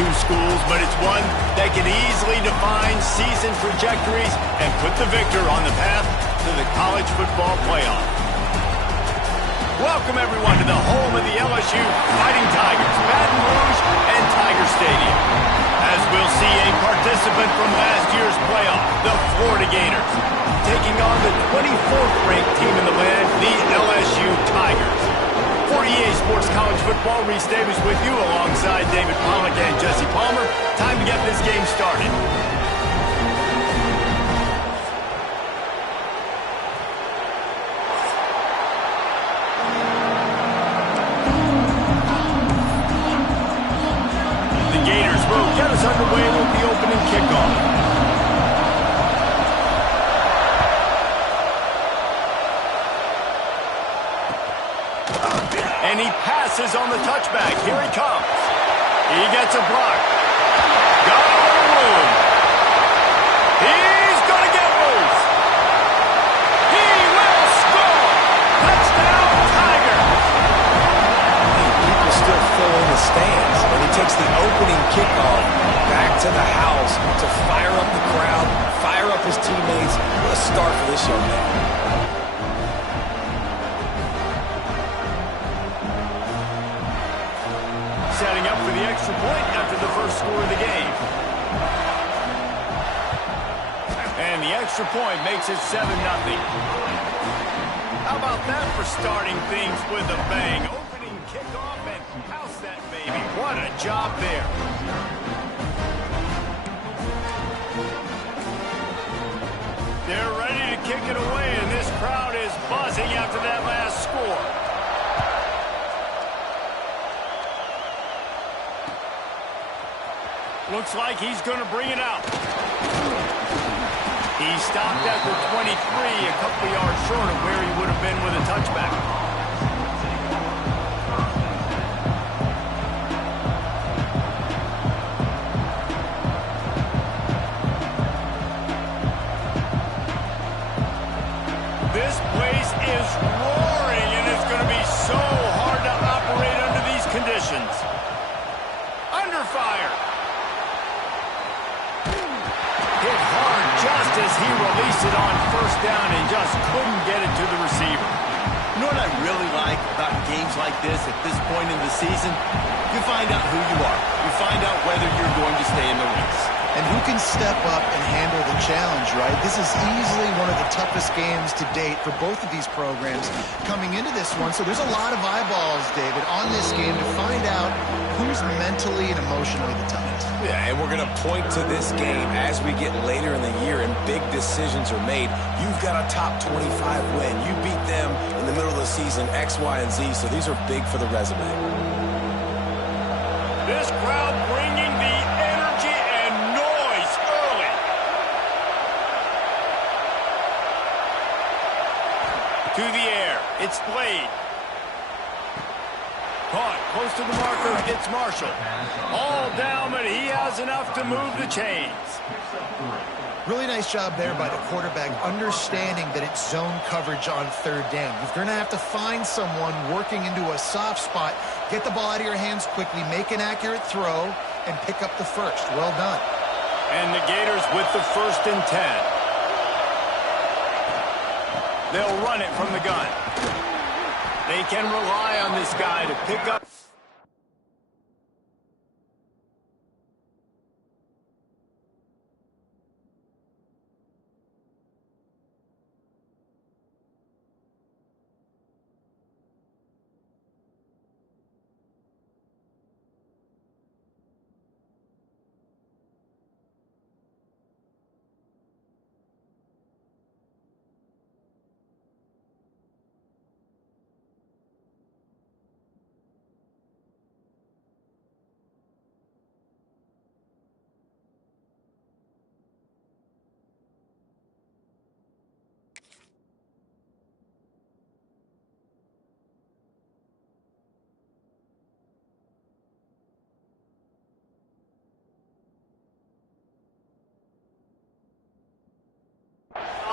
two schools, but it's one that can easily define season trajectories and put the victor on the path to the college football playoff. Welcome, everyone, to the home of the LSU Fighting Tigers, Baton Rouge and Tiger Stadium. As we'll see a participant from last year's playoff, the Florida Gators, taking on the 24th ranked team in the land, the LSU Tigers. For EA Sports College Football, Reese Davis with you alongside David Pollack and Jesse Palmer. Time to get this game started. The Gators will get us underway with the opening kickoff. And he passes on the touchback. Here he comes. He gets a block. Got a little room. He's going to get loose. He will score. Touchdown, Tigers. People still fill in the stands. And he takes the opening kickoff back to the house to fire up the crowd, fire up his teammates. What a start for this young man. Setting up for the extra point after the first score of the game. And the extra point makes it 7-0. How about that for starting things with a bang? Opening kickoff and house that baby. What a job there. They're ready to kick it away, and this crowd is buzzing after that last score. Looks like he's going to bring it out. He stopped at the 23, a couple of yards short of where he would have been with a touchback. This place is roaring, and it's going to be so hard to operate under these conditions. Under fire. Hit hard just as he released it on first down and just couldn't get it to the receiver. You know what I really like about games like this at this point in the season? You find out who you are. You find out whether you're going to stay in the race. And who can step up and handle the challenge, right? This is easily one of the toughest games to date for both of these programs coming into this one. So there's a lot of eyeballs, David, on this game to find out who's mentally and emotionally the toughest. Yeah, and we're going to point to this game as we get later in the year and big decisions are made. You've got a top 25 win. You beat them in the middle of the season, X, Y, and Z, so these are big for the resume. This crowd bringing the energy and noise early. To the air. It's Blade. Caught close to the marker. It's Marshall. All down, but he has enough to move the chains. Really nice job there by the quarterback, understanding that it's zone coverage on third down. You're going to have to find someone working into a soft spot, get the ball out of your hands quickly, make an accurate throw, and pick up the first. Well done. And the Gators with the 1st and 10. They'll run it from the gun. They can rely on this guy to pick up.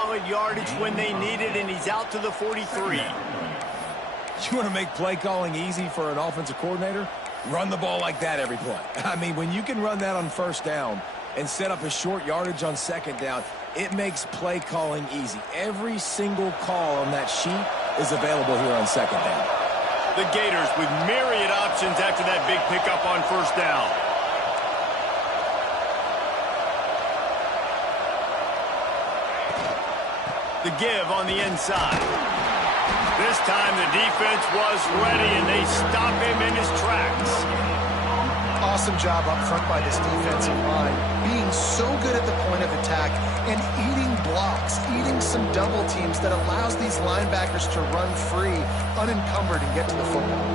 Solid yardage when they need it, and he's out to the 43. You want to make play calling easy for an offensive coordinator? Run the ball like that every play. I mean, when you can run that on first down and set up a short yardage on second down, it makes play calling easy. Every single call on that sheet is available here on second down. The Gators with myriad options after that big pickup on first down. The give on the inside. This time the defense was ready, and they stop him in his tracks. Awesome job up front by this defensive line, being so good at the point of attack and eating blocks, eating some double teams that allows these linebackers to run free, unencumbered, and get to the football.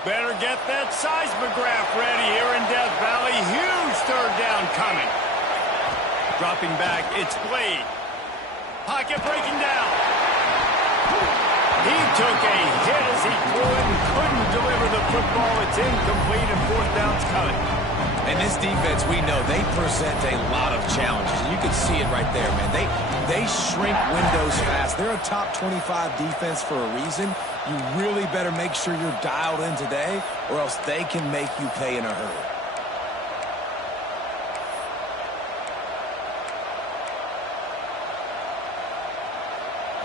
Better get that seismograph ready here in Death Valley. Huge third down coming. Dropping back, it's Blade. Pocket breaking down. He took a hit as he threw it and couldn't deliver the football. It's incomplete and fourth down's coming. And this defense, we know, they present a lot of challenges. You can see it right there, man. They shrink windows fast. They're a top 25 defense for a reason. You really better make sure you're dialed in today, or else they can make you pay in a hurry.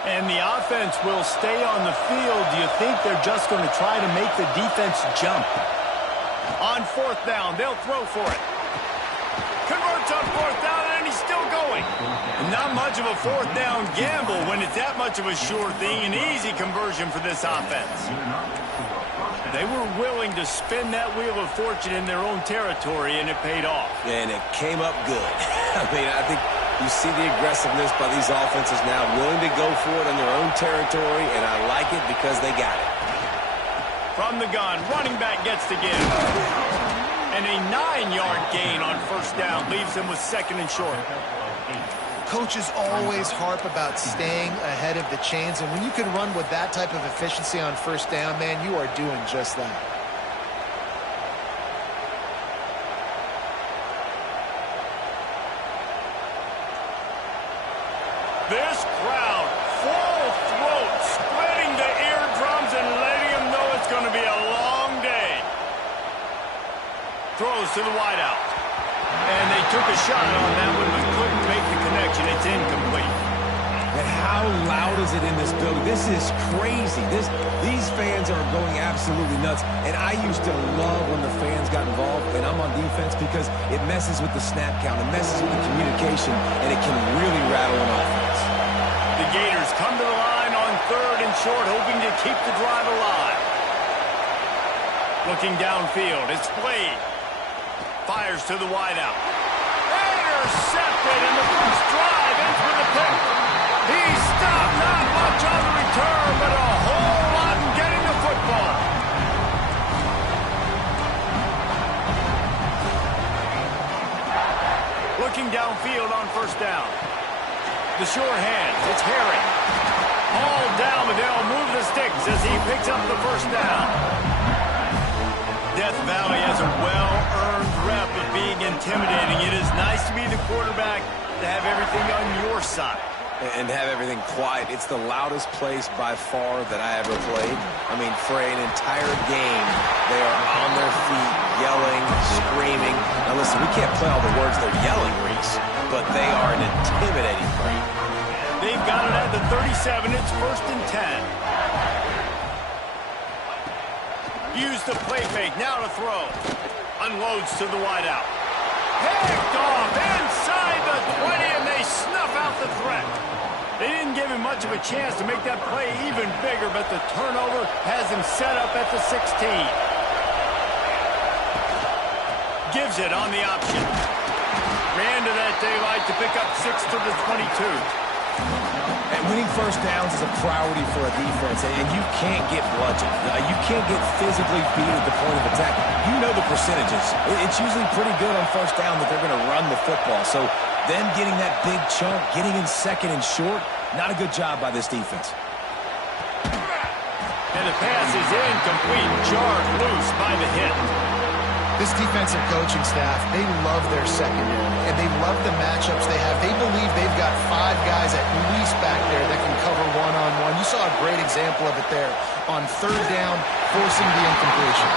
And the offense will stay on the field. Do you think they're just going to try to make the defense jump? On fourth down, they'll throw for it. Converts on fourth down, and he's still going. Not much of a fourth down gamble when it's that much of a sure thing. An easy conversion for this offense. They were willing to spin that wheel of fortune in their own territory, and it paid off. And it came up good. I mean, I think you see the aggressiveness by these offenses now, willing to go for it on their own territory, and I like it because they got it. From the gun, running back gets to give. And a 9-yard gain on first down leaves him with second and short. Coaches always harp about staying ahead of the chains, and when you can run with that type of efficiency on first down, man, you are doing just that. This crowd, full throat, spreading the eardrums and letting them know it's going to be a long day. Throws to the wideout. And they took a shot on that one, but couldn't make the connection. It's incomplete. And how loud is it in this building? This is crazy. These fans are going absolutely nuts. And I used to love when the fans got involved, and I'm on defense, because it messes with the snap count. It messes with the communication, and it can really rattle an offense. The Gators come to the line on third and short, hoping to keep the drive alive. Looking downfield, it's Blade. Fires to the wideout. Intercepted, and the first drive ends with a pick. He stopped, not much on the return, but a whole lot in getting the football. Looking downfield on first down. The sure hands, it's Harry. All down, but they'll move the sticks as he picks up the first down. Death Valley has a well-earned rep of being intimidating. It is nice to be the quarterback, to have everything on your side. And have everything quiet. It's the loudest place by far that I ever played. I mean, for an entire game, they are on their feet, yelling, screaming. Now listen, we can't play all the words they're yelling, Reese, but they are an intimidating crowd. They've got it at the 37. It's first and 10. Use the play fake, now to throw. Unloads to the wideout. Picked off inside the 20, and they snuff out the threat. They didn't give him much of a chance to make that play even bigger, but the turnover has him set up at the 16. Gives it on the option. Ran to that daylight to pick up 6 to the 22. And winning first downs is a priority for a defense, and you can't get bludgeoned. You can't get physically beat at the point of attack. You know the percentages. It's usually pretty good on first down that they're going to run the football. So them getting that big chunk, getting in second and short, not a good job by this defense. And the pass is incomplete, jarred loose by the hit. This defensive coaching staff, they love their secondary, and they love the matchups they have. They believe they've got 5 guys at least back there that can cover one-on-one. You saw a great example of it there on third down, forcing the incompletion.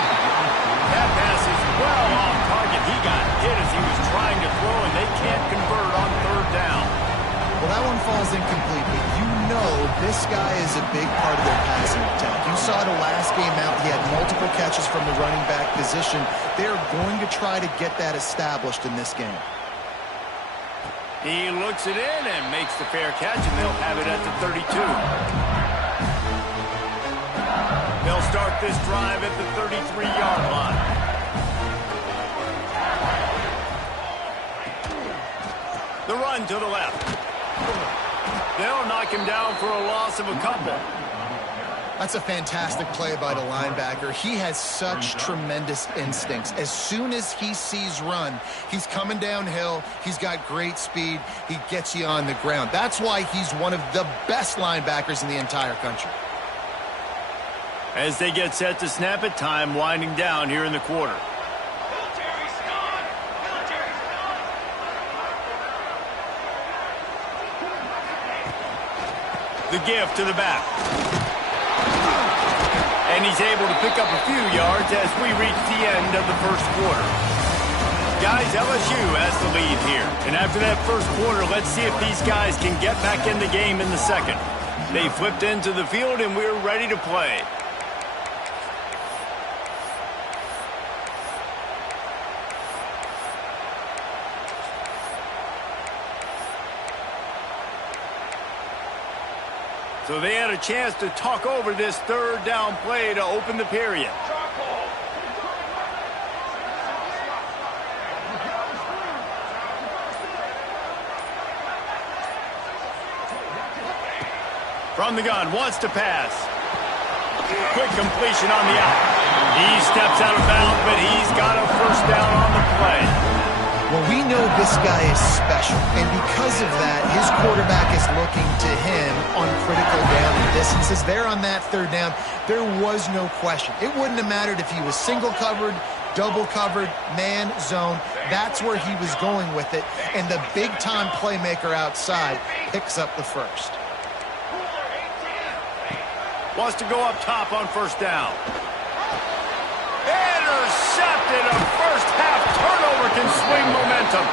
That pass is well off target. He got hit as he was trying to throw, and they can't convert on third down. Well, that one falls incomplete, but you know this guy is a big part of their passing attack. You saw the last game out. He had multiple catches from the running back position. They're going to try to get that established in this game. He looks it in and makes the fair catch, and they'll have it at the 32. They'll start this drive at the 33-yard line. The run to the left. They'll knock him down for a loss of a couple. That's a fantastic play by the linebacker. He has such tremendous instincts. As soon as he sees run, he's coming downhill. He's got great speed. He gets you on the ground. That's why he's one of the best linebackers in the entire country. As they get set to snap it, time winding down here in the quarter. The give to the back. And he's able to pick up a few yards as we reach the end of the first quarter. Guys, LSU has the lead here. And after that first quarter, let's see if these guys can get back in the game in the second. They flipped into the field, and we're ready to play. So they had a chance to talk over this third down play to open the period. From the gun, wants to pass. Quick completion on the out. He steps out of bounds, but he's got a first down on the play. Well, we know this guy is special, and because of that, his quarterback is looking to him on critical down and distances. There on that third down, there was no question. It wouldn't have mattered if he was single covered, double covered, man, zone. That's where he was going with it, and the big-time playmaker outside picks up the first. Wants to go up top on first down. Intercepted. A first-half turnover can swing momentum.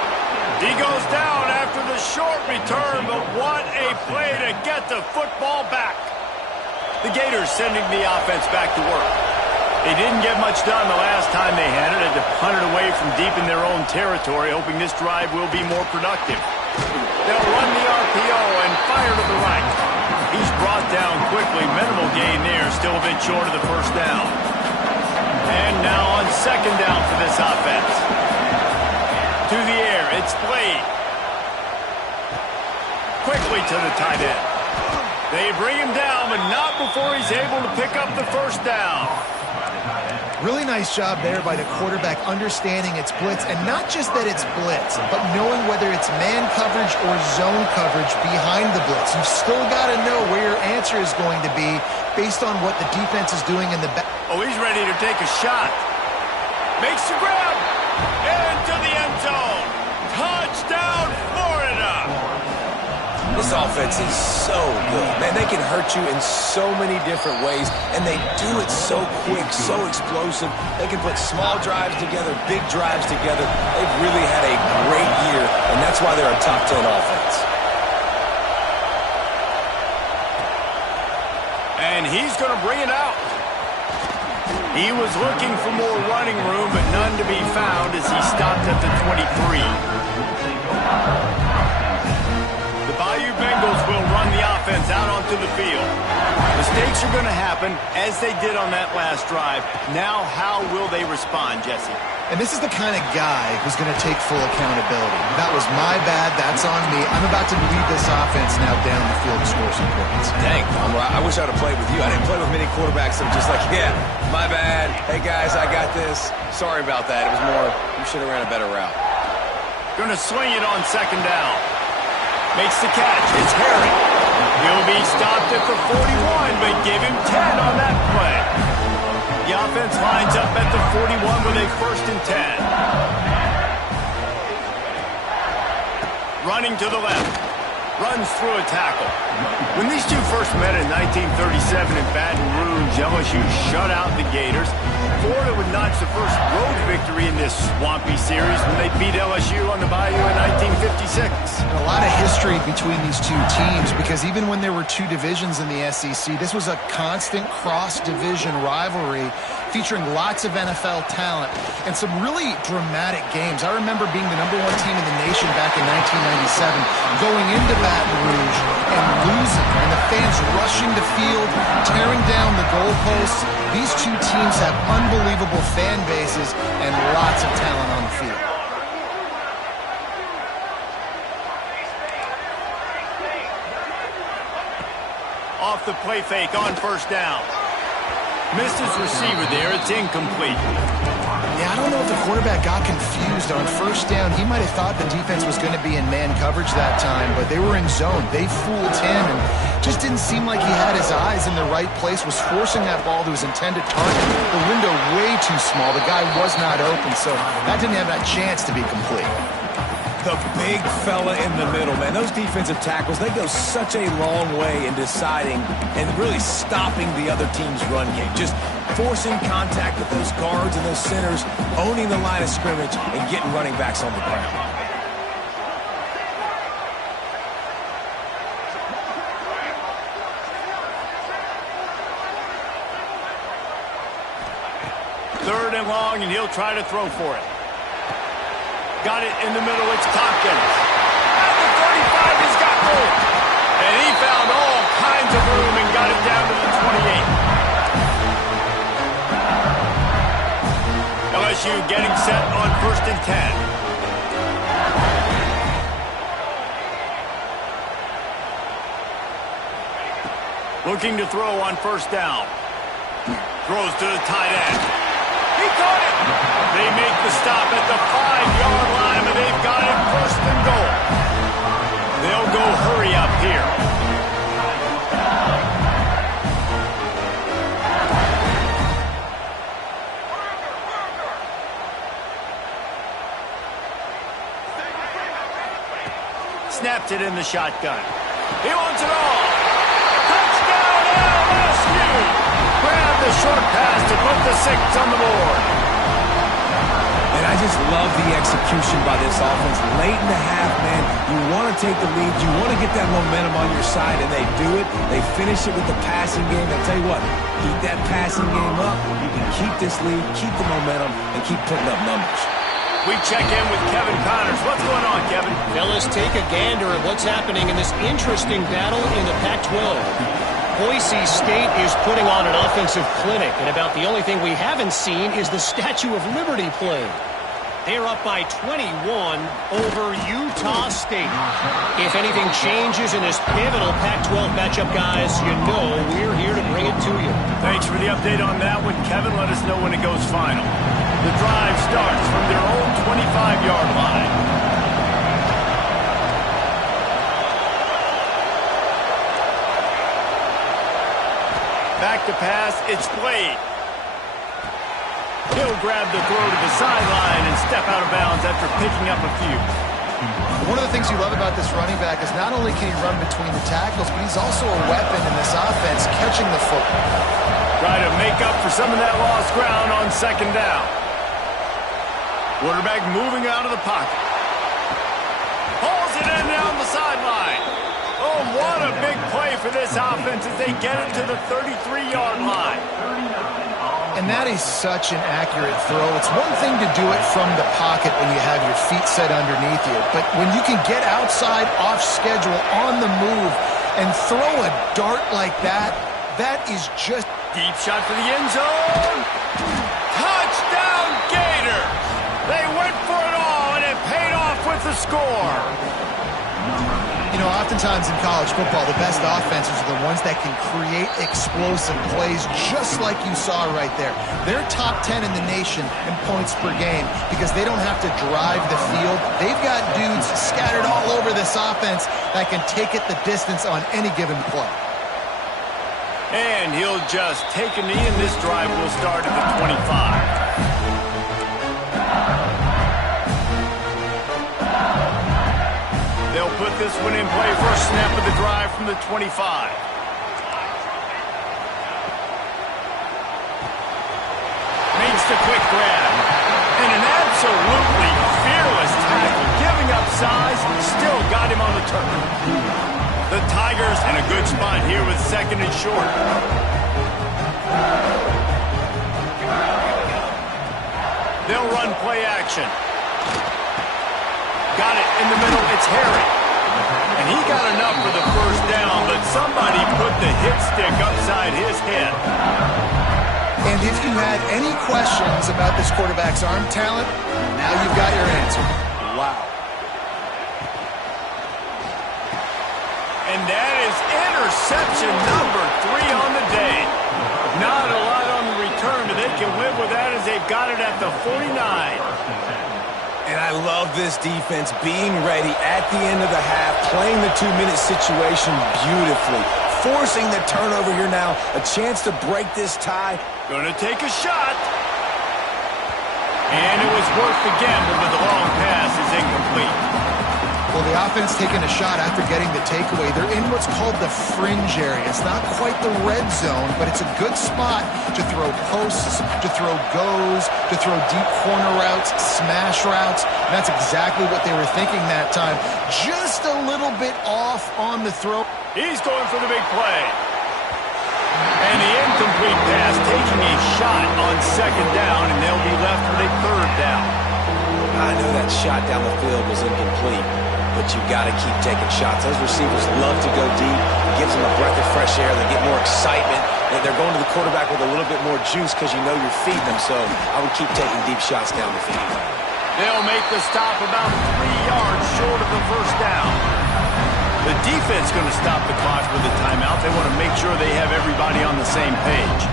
He goes down after the short return, but what a play to get the football back. The Gators sending the offense back to work. They didn't get much done the last time they had it. Had to punt it away from deep in their own territory, hoping this drive will be more productive. They'll run the RPO and fire to the right. He's brought down quickly. Minimal gain there, still a bit short of the first down. And now on second down for this offense. To the air, it's played. Quickly to the tight end. They bring him down, but not before he's able to pick up the first down. Really nice job there by the quarterback understanding it's blitz, and not just that it's blitz, but knowing whether it's man coverage or zone coverage behind the blitz. You've still got to know where your answer is going to be based on what the defense is doing in the back. Oh, he's ready to take a shot. Makes the grab. Into the end zone. Touchdown, Florida. This offense is so good. Man, they can hurt you in so many different ways, and they do it so quick, so explosive. They can put small drives together, big drives together. They've really had a great year, and that's why they're a top 10 offense. And he's going to bring it out. He was looking for more running room, but none to be found as he stopped at the 23. The Bayou Bengals will run the offense. offense out onto the field. Mistakes are going to happen, as they did on that last drive. Now, how will they respond, Jesse? And this is the kind of guy who's going to take full accountability. That was my bad. That's on me. I'm about to lead this offense now down the field to score some points. Dang, Palmer, I wish I'd have played with you. I didn't play with many quarterbacks that were just like, yeah, my bad. Hey, guys, I got this. Sorry about that. It was more, you should have ran a better route. Going to swing it on second down. Makes the catch. It's Harry. He'll be stopped at the 41, but give him 10 on that play. The offense lines up at the 41 with a 1st and 10. Running to the left. Runs through a tackle. When these two first met in 1937 in Baton Rouge, LSU shut out the Gators. Florida would notch the first road victory in this swampy series when they beat LSU on the Bayou in 1956. And a lot of history between these two teams, because even when there were two divisions in the SEC, this was a constant cross-division rivalry featuring lots of NFL talent and some really dramatic games. I remember being the #1 team in the nation back in 1997, going into Baton Rouge and losing, and the fans rushing the field, tearing down the goalposts. These two teams have unbelievable fan bases and lots of talent on the field. Off the play fake on 1st down. Missed his receiver there. It's incomplete. Yeah, I don't know if the quarterback got confused on 1st down. He might have thought the defense was going to be in man coverage that time, but they were in zone. They fooled him and just didn't seem like he had his eyes in the right place, was forcing that ball to his intended target. The window way too small. The guy was not open, so that didn't have that chance to be complete. The big fella in the middle, man. Those defensive tackles, they go such a long way in deciding and really stopping the other team's run game. Just forcing contact with those guards and those centers, owning the line of scrimmage, and getting running backs on the ground. Third and long, and he'll try to throw for it. Got it in the middle. It's Tompkins. At the 35, he's got room. And he found all kinds of room and got it down to the 28. LSU getting set on 1st and 10. Looking to throw on 1st down. Throws to the tight end. He caught it. They make the stop at the 5-yard line, and they've got it 1st and goal. They'll go hurry up here. Snapped it in the shotgun. He wants it all. Touchdown, LSU! Grab the short pass to put the 6 on the board. And I just love the execution by this offense. Late in the half, man, you want to take the lead. You want to get that momentum on your side, and they do it. They finish it with the passing game. I tell you what, keep that passing game up. You can keep this lead, keep the momentum, and keep putting up numbers. We check in with Kevin Connors. What's going on, Kevin? Fellas, take a gander at what's happening in this interesting battle in the Pac-12. Boise State is putting on an offensive clinic, and about the only thing we haven't seen is the Statue of Liberty play. They're up by 21 over Utah State. If anything changes in this pivotal Pac-12 matchup, guys, you know we're here to bring it to you. Thanks for the update on that one, Kevin. Let us know when it goes final. The drive starts from their own 25-yard line. Back to pass, it's Blade. He'll grab the throw to the sideline and step out of bounds after picking up a few. One of the things you love about this running back is not only can he run between the tackles, but he's also a weapon in this offense, catching the football. Try to make up for some of that lost ground on 2nd down. Quarterback moving out of the pocket. Pulls it in down the sideline. Oh, what a big play for this offense as they get it to the 33-yard line. And that is such an accurate throw. It's one thing to do it from the pocket when you have your feet set underneath you, but when you can get outside, off schedule, on the move, And throw a dart like that, that is just... Deep shot for the end zone. Touchdown, Gator! They went for it all, and it paid off with the score. You know, oftentimes in college football, the best offenses are the ones that can create explosive plays, just like you saw right there. They're top 10 in the nation in points per game because they don't have to drive the field. They've got dudes scattered all over this offense that can take it the distance on any given play. And he'll just take a knee, and this drive will start at the 25. They'll put this one in play for a snap of the drive from the 25. Makes the quick grab. And an absolutely fearless tackle, giving up size, still got him on the turf. The Tigers in a good spot here with second and short. They'll run play action. Got it in the middle. It's Harry. And he got enough for the first down, but somebody put the hit stick upside his head. And if you had any questions about this quarterback's arm talent, now you've got your answer. Wow. And that is interception number 3 on the day. Not a lot on the return, but they can live with that as they've got it at the 49. And I love this defense being ready at the end of the half, playing the 2-minute situation beautifully, forcing the turnover here now, a chance to break this tie. Going to take a shot. And it was worth the gamble, but the long pass is incomplete. Well, the offense taking a shot after getting the takeaway. They're in what's called the fringe area. It's not quite the red zone, but it's a good spot to throw posts, to throw goes, to throw deep corner routes, smash routes. And that's exactly what they were thinking that time. Just a little bit off on the throw. He's going for the big play. And the incomplete pass taking a shot on second down, and they'll be left with a third down. I know that shot down the field was incomplete, but you got to keep taking shots. Those receivers love to go deep. It gives them a breath of fresh air. They get more excitement. And they're going to the quarterback with a little bit more juice because you know you're feeding them. So I would keep taking deep shots down the field. They'll make the stop about 3 yards short of the first down. The defense going to stop the clock with a timeout. They want to make sure they have everybody on the same page.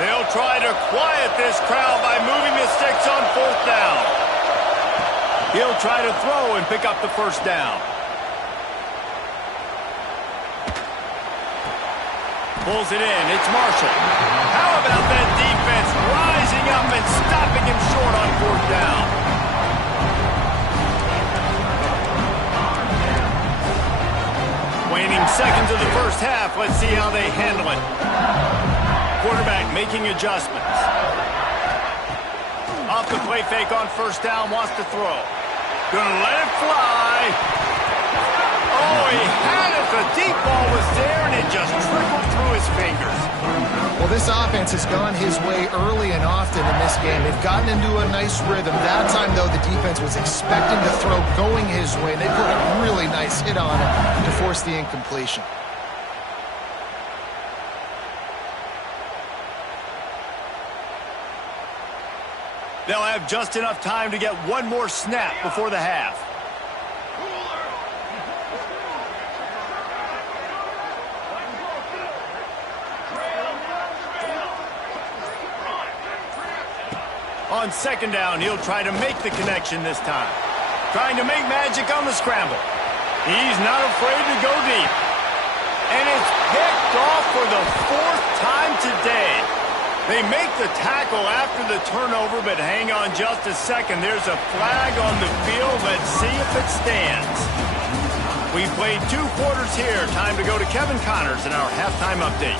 They'll try to quiet this crowd by moving the sticks on fourth down. He'll try to throw and pick up the first down. Pulls it in. It's Marshall. How about that defense rising up and stopping him short on fourth down? Waning seconds of the first half. Let's see how they handle it. Quarterback making adjustments. Off the play fake on first down, wants to throw. Gonna let it fly. Oh, he had it. The deep ball was there, and it just trickled through his fingers. Well, this offense has gone his way early and often in this game. They've gotten into a nice rhythm. That time, though, the defense was expecting to throw going his way, and they put a really nice hit on it to force the incompletion. They'll have just enough time to get one more snap before the half. On second down, he'll try to make the connection this time. Trying to make magic on the scramble. He's not afraid to go deep. And it's picked off for the 4th time today. They make the tackle after the turnover, but hang on just a second. There's a flag on the field. Let's see if it stands. We played 2 quarters here. Time to go to Kevin Connors in our halftime update.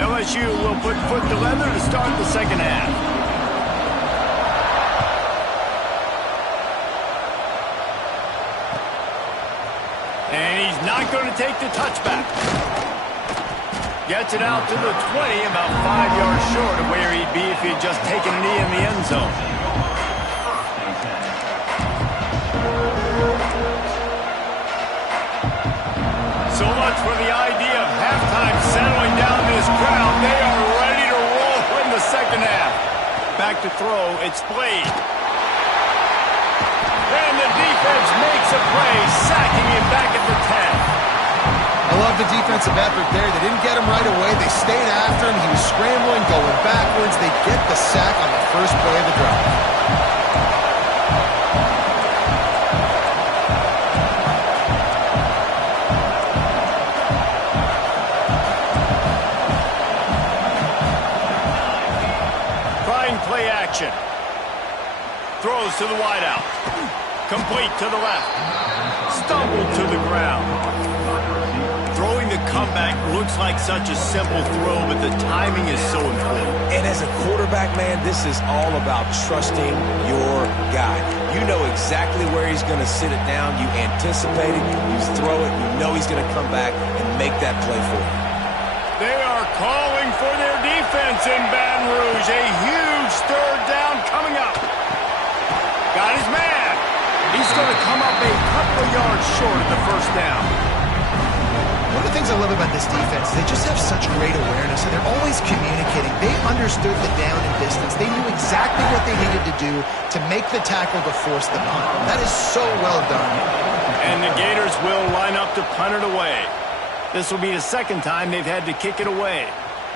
LSU will put foot to leather to start the second half. And he's not not going to take the touchback. Gets it out to the 20, about 5 yards short of where he'd be if he had just taken a knee in the end zone. So much for the idea of halftime settling down this crowd. They are ready to roll in the second half. Back to throw, it's Blade. And the defense makes a play, sacking him back at the 10. I love the defensive effort there. They didn't get him right away. They stayed after him. He was scrambling, going backwards. They get the sack on the first play of the drive. Trying play action. Throws to the wideout. Complete to the left. Stumbled to the ground. Throwing the comeback looks like such a simple throw, but the timing is so important. And as a quarterback, man, this is all about trusting your guy. You know exactly where he's going to sit it down. You anticipate it. You throw it. You know he's going to come back and make that play for you. They are calling for their defense in Baton Rouge. A huge third down coming up. Got his man. He's going to come up a couple of yards short of the first down. One of the things I love about this defense is they just have such great awareness, and they're always communicating. They understood the down and distance. They knew exactly what they needed to do to make the tackle to force the punt. That is so well done. And the Gators will line up to punt it away. This will be the second time they've had to kick it away.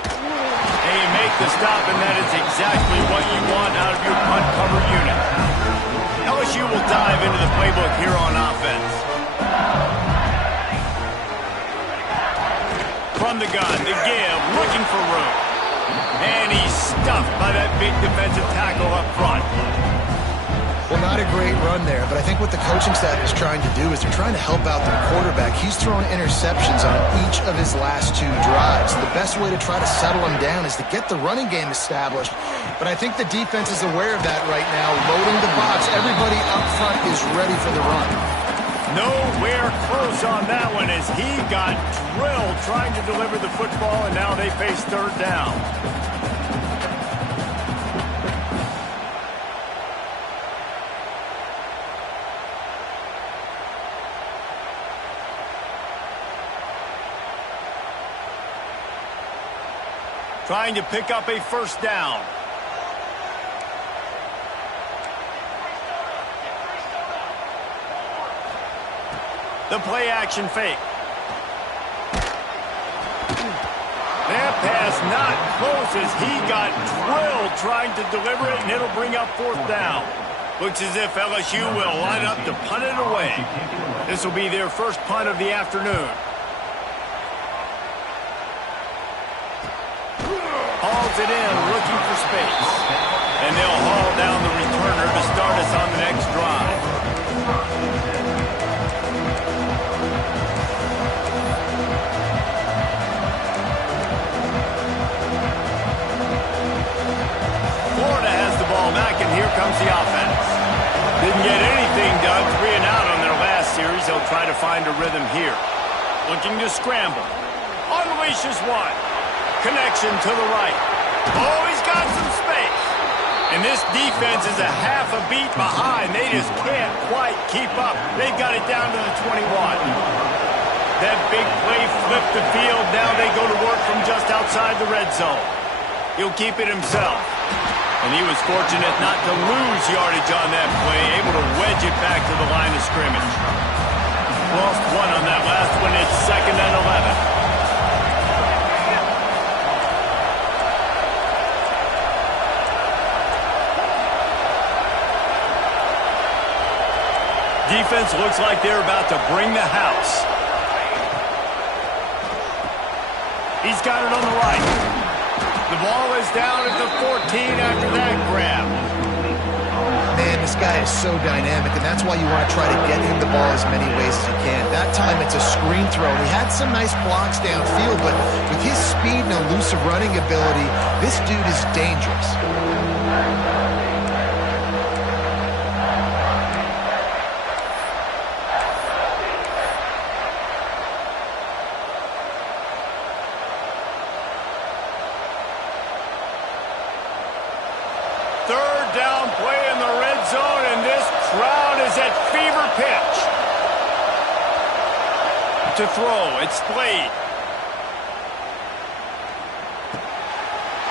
And you make the stop, and that is exactly what you want out of your punt cover unit. LSU will dive into the playbook here on offense. From the gun, the give, looking for room. And he's stuffed by that big defensive tackle up front. Well, not a great run there, but I think what the coaching staff is trying to do is they're trying to help out their quarterback. He's thrown interceptions on each of his last 2 drives. The best way to try to settle him down is to get the running game established. But I think the defense is aware of that right now, loading the box. Everybody up front is ready for the run. Nowhere close on that one as he got drilled trying to deliver the football, and now they face third down. Trying to pick up a first down. The play action fake. That pass not close as he got drilled trying to deliver it, and it'll bring up fourth down. Looks as if LSU will line up to punt it away. This will be their first punt of the afternoon. Hauls it in, looking for space. And they'll haul down the returner to start us on the next drive. Florida has the ball back, and here comes the offense. Didn't get anything done, 3 and out on their last series. They'll try to find a rhythm here. Looking to scramble. Unleashes one. Connection to the right. Oh, he's got some space. And this defense is a half a beat behind. They just can't quite keep up. They've got it down to the 21. That big play flipped the field. Now they go to work from just outside the red zone. He'll keep it himself. And he was fortunate not to lose yardage on that play, able to wedge it back to the line of scrimmage. Lost 1 on that last one. It's 2nd and 11. Defense looks like they're about to bring the house. He's got it on the right. The ball is down at the 14 after that grab. Man, this guy is so dynamic, and that's why you want to try to get him the ball as many ways as you can. That time it's a screen throw. He had some nice blocks downfield, but with his speed and elusive running ability, this dude is dangerous. To throw, it's Slade.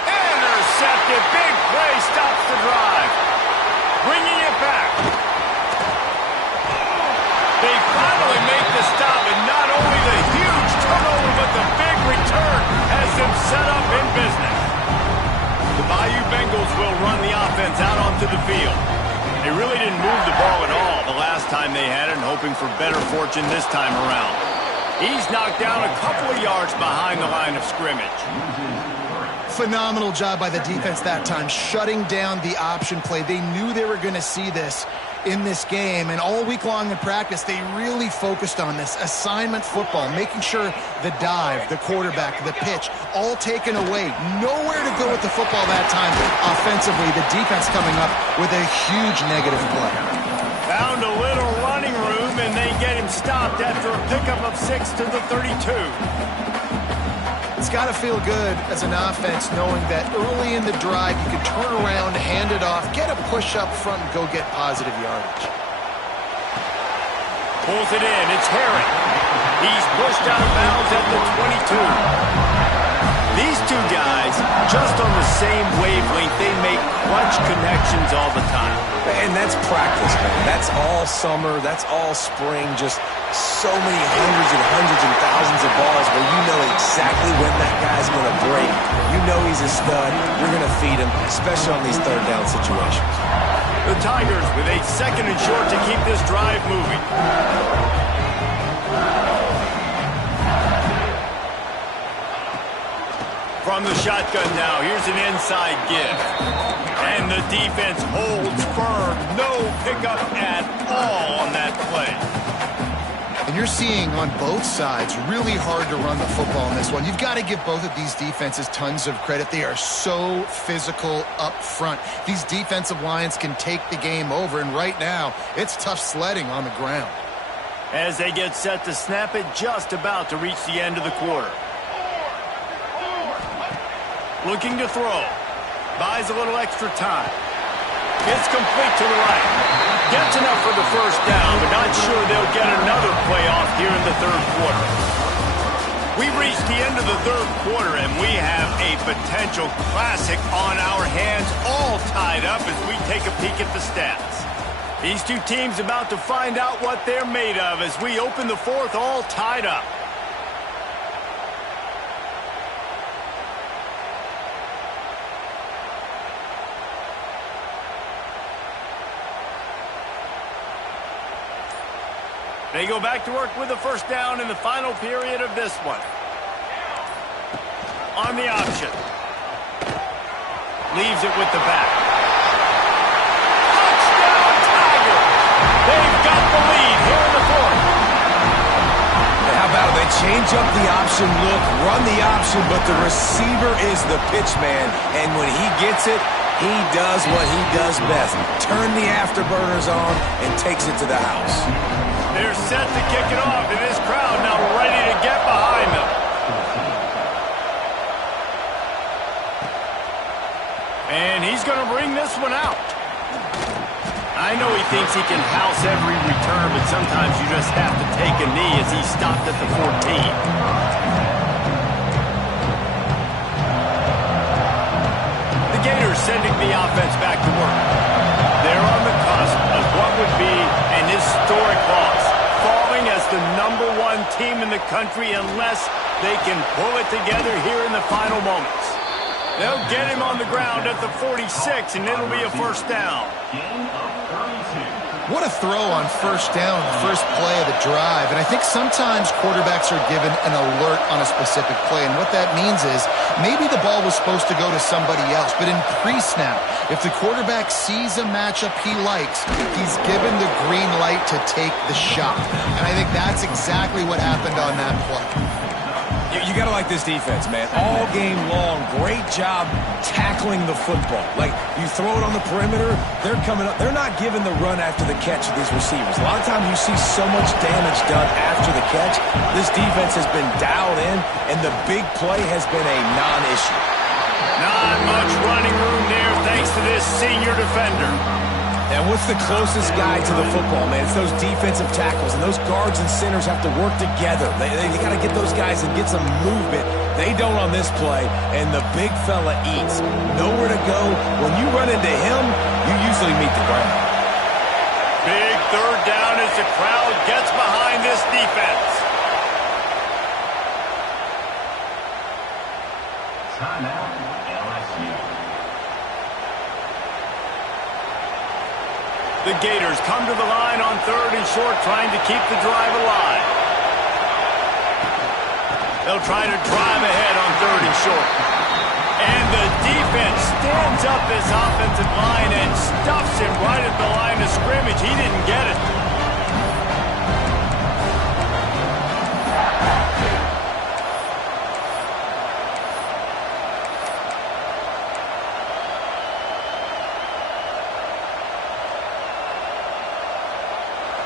Intercepted, big play, stops the drive. Bringing it back. They finally make the stop, and not only the huge turnover, but the big return has them set up in business. The Bayou Bengals will run the offense out onto the field. They really didn't move the ball at all the last time they had it, and hoping for better fortune this time around. He's knocked down a couple of yards behind the line of scrimmage. Phenomenal job by the defense that time, shutting down the option play. They knew they were going to see this in this game, and all week long in practice, they really focused on this assignment football, making sure the dive, the quarterback, the pitch, all taken away. Nowhere to go with the football that time offensively. The defense coming up with a huge negative play. Found a little running room, and they get him stopped after a pickup of 6 to the 32. It's got to feel good as an offense knowing that early in the drive you can turn around, hand it off, get a push up front, and go get positive yardage. Pulls it in. It's Herring. He's pushed out of bounds at the 22. These two guys, just on the same wavelength, they make clutch connections all the time. And that's practice, man. That's all summer. That's all spring. Just so many hundreds and thousands of balls where you know exactly when that guy's going to break. You know he's a stud. You're going to feed him, especially on these third down situations. The Tigers with a 2nd and short to keep this drive moving. From the shotgun now, here's an inside give. And the defense holds firm. No pickup at all on that play. And you're seeing on both sides really hard to run the football in this one. You've got to give both of these defenses tons of credit. They are so physical up front. These defensive lines can take the game over, and right now, it's tough sledding on the ground. As they get set to snap it, just about to reach the end of the quarter. Looking to throw. Buys a little extra time. Gets complete to the right. Gets enough for the first down, but not sure they'll get another play off here in the third quarter. We've reached the end of the third quarter, and we have a potential classic on our hands, all tied up as we take a peek at the stats. These two teams about to find out what they're made of as we open the fourth, all tied up. They go back to work with the first down in the final period of this one. On the option. Leaves it with the back. Touchdown, Tiger! They've got the lead here in the fourth. And how about it? They change up the option look, run the option, but the receiver is the pitch man. And when he gets it, he does what he does best. Turn the afterburners on and takes it to the house. They're set to kick it off, and this crowd now ready to get behind them. And he's going to bring this one out. I know he thinks he can house every return, but sometimes you just have to take a knee as he stopped at the 14. The Gators sending the offense back to work. They're on the cusp of what would be an historic loss, falling as the #1 team in the country unless they can pull it together here in the final moments. They'll get him on the ground at the 46, and it'll be a first down. What a throw on first down, the first play of the drive. And I think sometimes quarterbacks are given an alert on a specific play. And what that means is maybe the ball was supposed to go to somebody else. But in pre-snap, if the quarterback sees a matchup he likes, he's given the green light to take the shot. And I think that's exactly what happened on that play. You got to like this defense, man. All game long, great job tackling the football. Like, you throw it on the perimeter, they're coming up. They're not giving the run after the catch to these receivers. A lot of times you see so much damage done after the catch. This defense has been dialed in, and the big play has been a non-issue. Not much running room there thanks to this senior defender. And what's the closest guy to the football, man? It's those defensive tackles, and those guards and centers have to work together. They got to get those guys and get some movement. They don't on this play, and the big fella eats. Nowhere to go. When you run into him, you usually meet the ground. Big third down as the crowd gets behind this defense. Timeout, LSU. The Gators come to the line on 3rd and short, trying to keep the drive alive. They'll try to drive ahead on 3rd and short. And the defense stands up this offensive line and stuffs him right at the line of scrimmage. He didn't get it.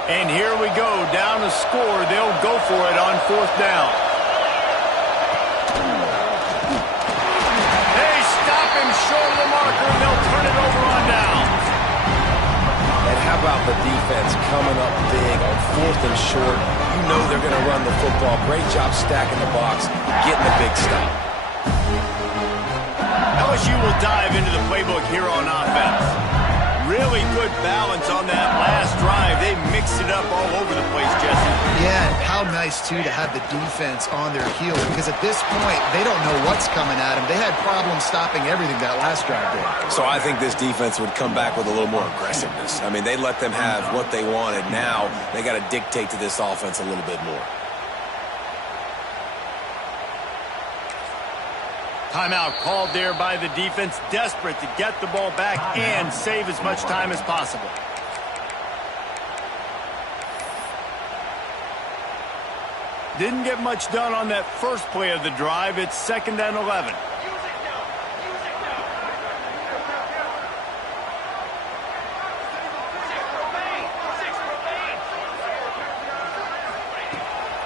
And here we go, down to score. They'll go for it on 4th down. They stop him short of the marker, and they'll turn it over on down. And how about the defense coming up big on 4th and short? You know they're going to run the football. Great job stacking the box, getting the big stop. LSU will dive into the playbook here on offense. Really good balance on that last drive. They mixed it up all over the place, Jesse. Yeah, and how nice, too, to have the defense on their heels, because at this point, they don't know what's coming at them. They had problems stopping everything that last drive did. So I think this defense would come back with a little more aggressiveness. I mean, they let them have what they wanted. Now they got to dictate to this offense a little bit more. Timeout called there by the defense, desperate to get the ball back and save as much time as possible. Didn't get much done on that first play of the drive. It's 2nd and 11.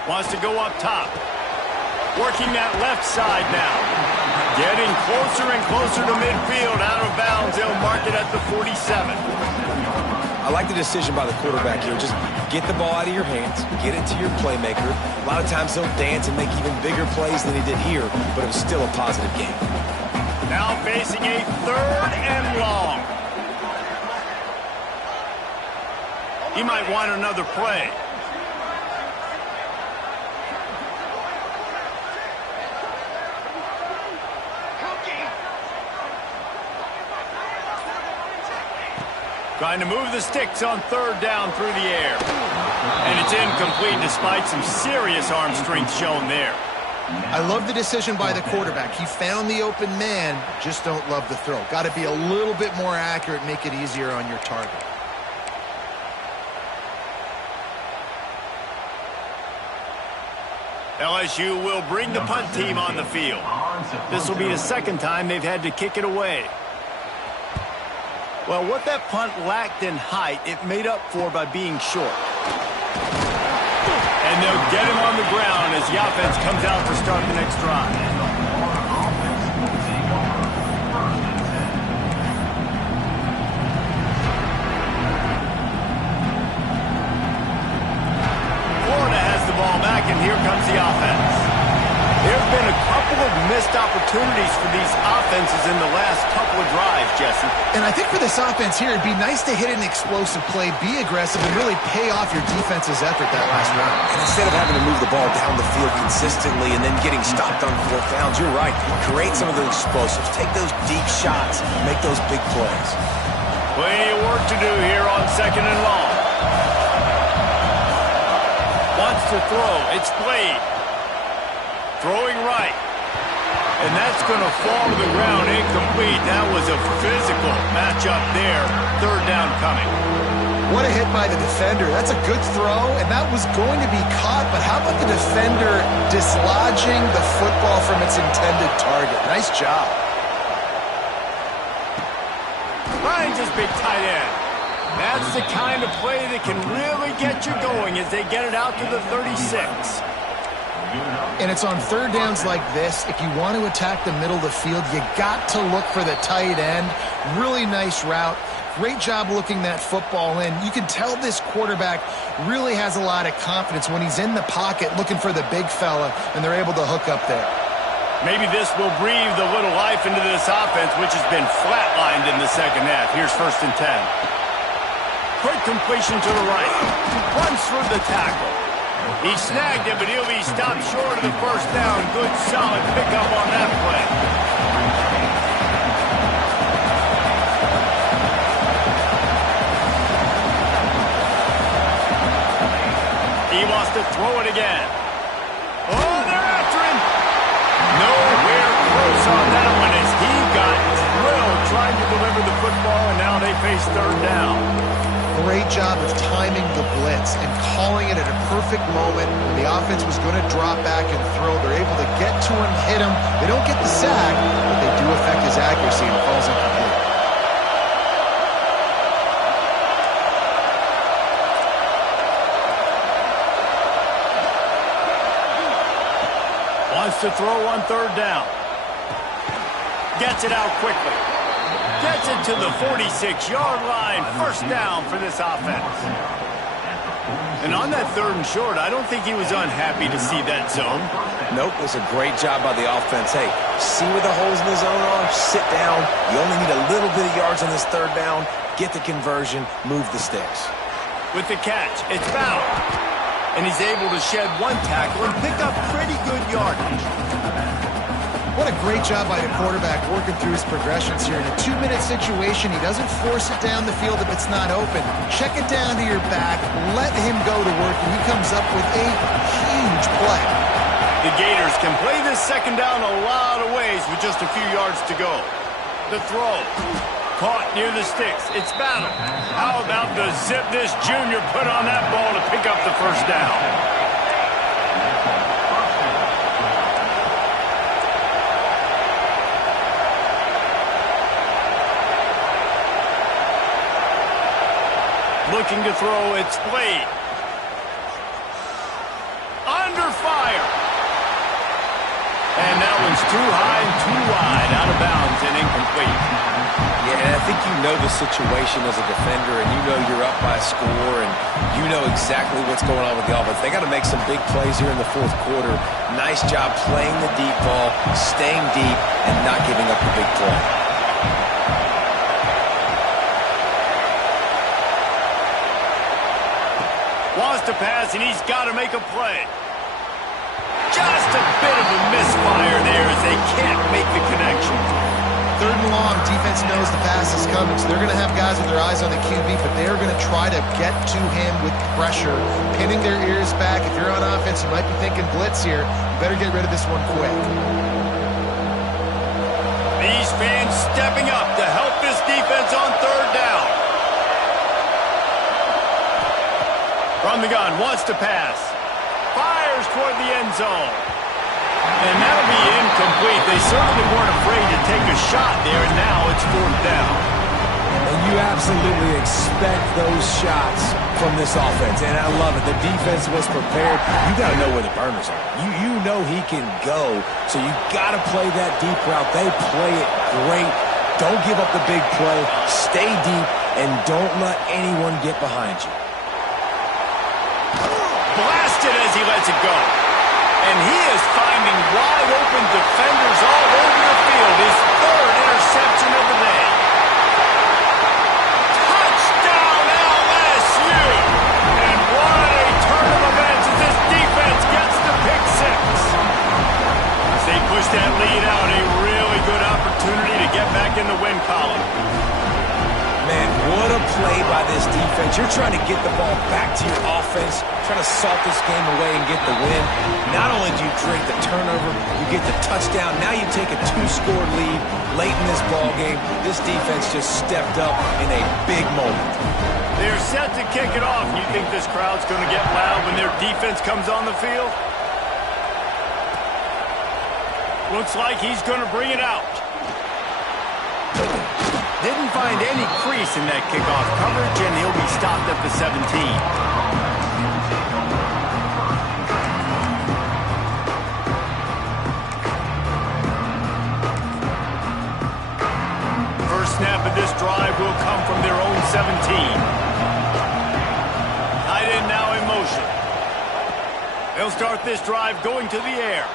Wants to go up top. Working that left side now. Getting closer and closer to midfield, out of bounds. They'll mark it at the 47. I like the decision by the quarterback here. Just get the ball out of your hands, get it to your playmaker. A lot of times he'll dance and make even bigger plays than he did here, but it was still a positive game. Now facing a 3rd and long. He might want another play. Trying to move the sticks on 3rd down through the air. And it's incomplete despite some serious arm strength shown there. I love the decision by the quarterback. He found the open man, just don't love the throw. Got to be a little bit more accurate, make it easier on your target. LSU will bring the punt team on the field. This will be the 2nd time they've had to kick it away. Well, what that punt lacked in height, it made up for by being short. And they'll get him on the ground as the offense comes out to start the next drive. Florida has the ball back, and here comes the offense. There have been a couple of missed opportunities for these offenses in the last couple of drives, Jesse. And I think for this offense here, it'd be nice to hit an explosive play, be aggressive, and really pay off your defense's effort that last round. And instead of having to move the ball down the field consistently and then getting stopped on 4th downs, you're right. Create some of those explosives. Take those deep shots. Make those big plays. Plenty of work to do here on 2nd and long. Wants to throw. It's Blade. Throwing right. And that's going to fall to the ground incomplete. That was a physical matchup there. 3rd down coming. What a hit by the defender. That's a good throw, and that was going to be caught, but how about the defender dislodging the football from its intended target? Nice job. Finds his big tight end. That's the kind of play that can really get you going as they get it out to the 36. And it's on 3rd downs like this. If you want to attack the middle of the field, you got to look for the tight end. Really nice route. Great job looking that football in. You can tell this quarterback really has a lot of confidence when he's in the pocket looking for the big fella, and they're able to hook up there. Maybe this will breathe a little life into this offense, which has been flatlined in the second half. Here's 1st and 10. Quick completion to the right. Runs through the tackle. He snagged it, but he'll be stopped short of the first down. Good, solid pickup on that play. He wants to throw it again. Oh, they're after him. Nowhere close on that one as he got drilled trying to deliver the football, and now they face 3rd down. Great job of timing the blitz and calling it at a perfect moment when the offense was going to drop back and throw. They're able to get to him, hit him. They don't get the sack, but they do affect his accuracy and falls incomplete. Wants to throw on 3rd down. Gets it out quickly. Gets it to the 46-yard line. 1st down for this offense. And on that 3rd and short, I don't think he was unhappy to see that zone. Nope, it was a great job by the offense. Hey, see where the holes in the zone are? Sit down. You only need a little bit of yards on this 3rd down. Get the conversion. Move the sticks. With the catch, it's Bauer. And he's able to shed 1 tackle and pick up pretty good yardage. What a great job by the quarterback working through his progressions here. In a 2-minute situation, he doesn't force it down the field if it's not open. Check it down to your back, let him go to work, and he comes up with a huge play. The Gators can play this 2nd down a lot of ways with just a few yards to go. The throw. Caught near the sticks. It's Battle. How about the zip this junior put on that ball to pick up the 1st down? Looking to throw, it's Blade. Under fire. And that one's too high and too wide, out of bounds and incomplete. Yeah, and I think you know the situation as a defender, and you know you're up by a score, and you know exactly what's going on with the offense. They got to make some big plays here in the 4th quarter. Nice job playing the deep ball, staying deep, and not giving up the big play. Wants to pass, and he's got to make a play. Just a bit of a misfire there as they can't make the connection. 3rd and long, defense knows the pass is coming, so they're going to have guys with their eyes on the QB, but they're going to try to get to him with pressure, pinning their ears back. If you're on offense, you might be thinking blitz here. You better get rid of this one quick. These fans stepping up to help this defense on 3rd down. From the gun, wants to pass. Fires toward the end zone. And that'll be incomplete. They certainly weren't afraid to take a shot there, and now it's 4th down. And you absolutely expect those shots from this offense, and I love it. The defense was prepared. You got to know where the burners are. You know he can go, so you got to play that deep route. They play it great. Don't give up the big play. Stay deep, and don't let anyone get behind you. Blasted as he lets it go. And he is finding wide open defenders all over the field. His 3rd interception of the day. Touchdown LSU! And what a turn of events as this defense gets the pick 6. As they push that lead out, a really good opportunity to get back in the win column. Man, what a play by this defense. You're trying to get the ball back to your offense, trying to salt this game away and get the win. Not only do you create the turnover, you get the touchdown. Now you take a 2-score lead late in this ball game. This defense just stepped up in a big moment. They're set to kick it off. You think this crowd's going to get loud when their defense comes on the field? Looks like he's going to bring it out. Didn't find any crease in that kickoff coverage, and he'll be stopped at the 17. First snap of this drive will come from their own Tight end now in motion. They'll start this drive going to the air.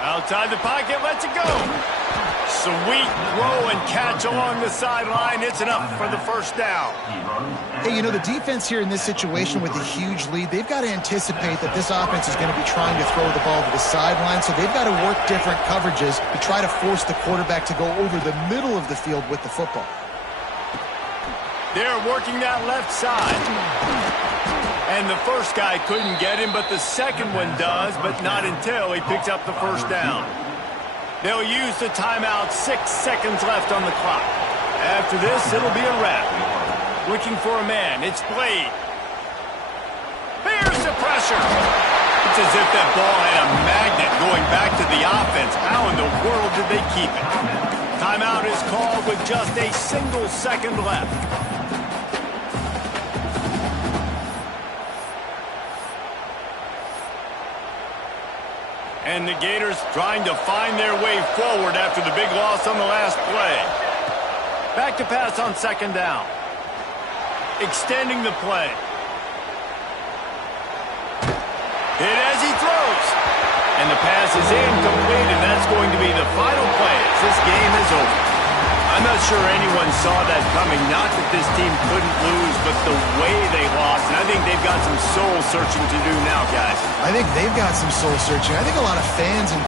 Outside the pocket, lets it go. Sweet throw and catch along the sideline. It's enough for the first down. Hey, you know, the defense here in this situation with the huge lead, they've got to anticipate that this offense is going to be trying to throw the ball to the sideline, so they've got to work different coverages to try to force the quarterback to go over the middle of the field with the football. They're working that left side. And the first guy couldn't get him, but the second one does, but not until he picks up the first down. They'll use the timeout, 6 seconds left on the clock. After this, it'll be a wrap. Looking for a man, it's Blade. Here's the pressure. It's as if that ball had a magnet going back to the offense. How in the world did they keep it? Timeout is called with just a single second left. And the Gators trying to find their way forward after the big loss on the last play. Back to pass on second down. Extending the play. Hit as he throws. And the pass is incomplete, and that's going to be the final play as this game is over. I'm not sure anyone saw that coming. Not that this team couldn't lose, but the way they lost. And I think they've got some soul-searching to do now, guys. I think they've got some soul-searching. I think a lot of fans and